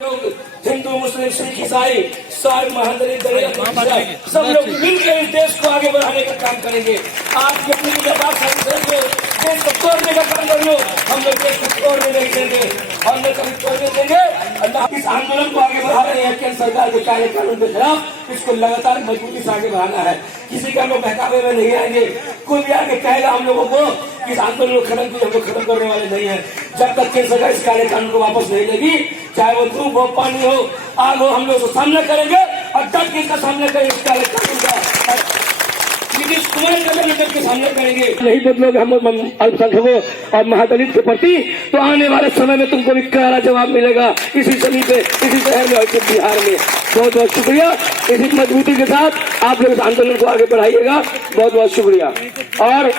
लोग हिंदू मुस्लिम सिख ईसाई सारे महादलित दलित सब लोग मिलकर इस देश को आगे बढ़ाने का काम करेंगे। आप जितनी भी बात देश को तोड़ने का काम कर लो, हम लोग देश को तोड़ने नहीं देंगे, हम लोग कभी तोड़ने देंगे। अल्लाह इस आंदोलन को आगे बढ़ा रहे हैं केंद्र सरकार के काले कानून के खिलाफ। इसको लगातार मजबूती से आगे बढ़ाना है। किसी का हम लोग बहकावे में नहीं आएंगे। कोई भी आगे कहेगा हम लोगों को इस आंदोलन को खत्म किए, हम लोग खत्म करने वाले नहीं है। जब तक केंद्र सरकार इस काले कानून को वापस नहीं लेगी, चाहे वो धूप हो, पानी हो, आग हो, हम लोग उसका सामना करेंगे और डट के इसका सामना करेंगे। इस काले कानून का नीतीश कुमार का डट के सामना करेंगे। नहीं बदलोगे हम अल्पसंख्यकों और महादलित के प्रति, तो आने वाले समय में तुमको भी करारा जवाब मिलेगा इसी जमीन पे, इसी शहर में और बिहार में। बहुत बहुत शुक्रिया। इसी मजबूती के साथ आप लोग इस आंदोलन को आगे बढ़ाइएगा। बहुत बहुत शुक्रिया। और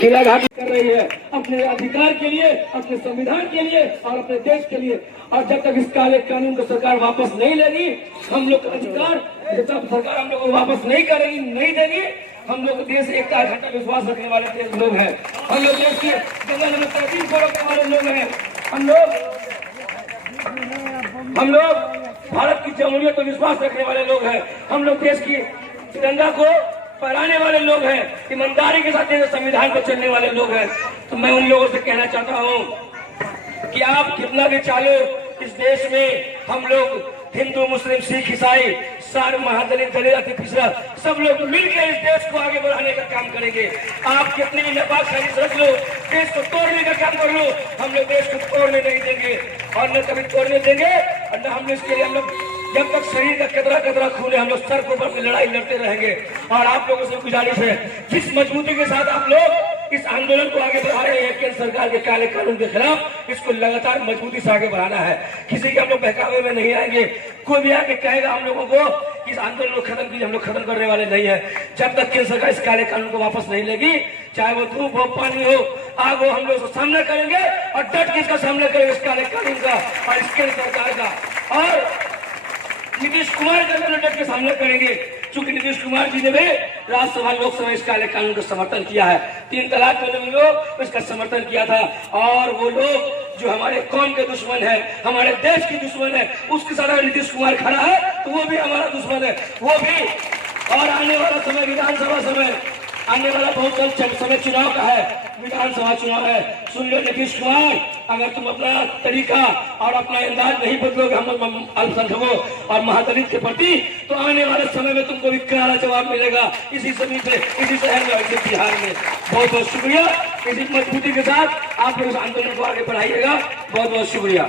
किला घाटी कर रही है अपने अधिकार के लिए, अपने संविधान के लिए और अपने देश के लिए। और जब तक इस काले कानून को सरकार वापस नहीं लेगी, हम लोग का अधिकार जब तक सरकार हम लोग को वापस नहीं करेगी, नहीं देगी, हम लोग देश एकता अखंडता विश्वास रखने वाले लोग हैं। हम लोग देश की गंगा नदी तहसील को रखने वाले लोग हैं। हम लोग भारत की जमहूरियत पर विश्वास रखने वाले लोग हैं। हम लोग देश की तिरंगा को फहराने वाले लोग हैं। ईमानदारी के साथ संविधान पर चलने वाले लोग हैं। तो मैं उन लोगों से कहना चाहता हूं कि आप कितना भी चालो, इस देश में हम लोग हिंदू मुस्लिम सिख ईसाई सारे महादलित दलित अति पिछड़ा सब लोग मिलकर इस देश को आगे बढ़ाने का काम करेंगे। आप कितनी भी नापाक साजिश रख लो, देश को तोड़ने का काम कर लो, हम लोग देश को तोड़ने नहीं देंगे और न कभी तोड़ने देंगे। और न हम इसके लिए हम लोग जब तक शरीर का कतरा कतरा खून है, हम लोग सर को ऊपर लड़ाई लड़ते रहेंगे। और आप लोगों से गुजारिश है, जिस मजबूती के साथ आप लोग इस आंदोलन को आगे बढ़ा रहे हैं केंद्र सरकार के काले कानून के खिलाफ, इसको लगातार मजबूती से आगे बढ़ाना है। किसी के हम लोग बहकावे में नहीं आएंगे। कोई भी आके कहेगा हम लोगों को इस आंदोलन को खत्म कीजिए, हम लोग खत्म करने वाले नहीं है। जब तक केंद्र सरकार इस काले कानून को वापस नहीं लेगी, चाहे वो धूप हो, पानी हो, आग हो, हम लोग उसका सामना करेंगे और डट के इसका सामना करेंगे, इस काले कानून का और इस केंद्र सरकार का। और नीतीश कुमार का डट के सामना करेंगे, चूंकि नीतीश कुमार जी ने भी राज्यसभा लोकसभा इस काले कानून का समर्थन किया है। 3 तलाक के लोग इसका समर्थन किया था। और वो लोग जो हमारे कौम के दुश्मन है, हमारे देश के दुश्मन है, उसके साथ अगर नीतीश कुमार खड़ा है तो वो भी हमारा दुश्मन है, वो भी। और आने वाला समय विधानसभा समय, आने वाला बहुत जल्द समय चुनाव का है, विधानसभा चुनाव है। सुन लो नीतीश कुमार, अगर तुम अपना तरीका और अपना अंदाज नहीं बदलोगे हम अल्पसंख्यकों और महादलित के प्रति, तो आने वाले समय में तुमको भी करारा जवाब मिलेगा इसी जमीन पे, इसी शहर में और इसी बिहार में। बहुत बहुत शुक्रिया। इसी मजबूती के साथ आप लोग इस आंदोलन को आगे बढ़ाइएगा। बहुत बहुत शुक्रिया।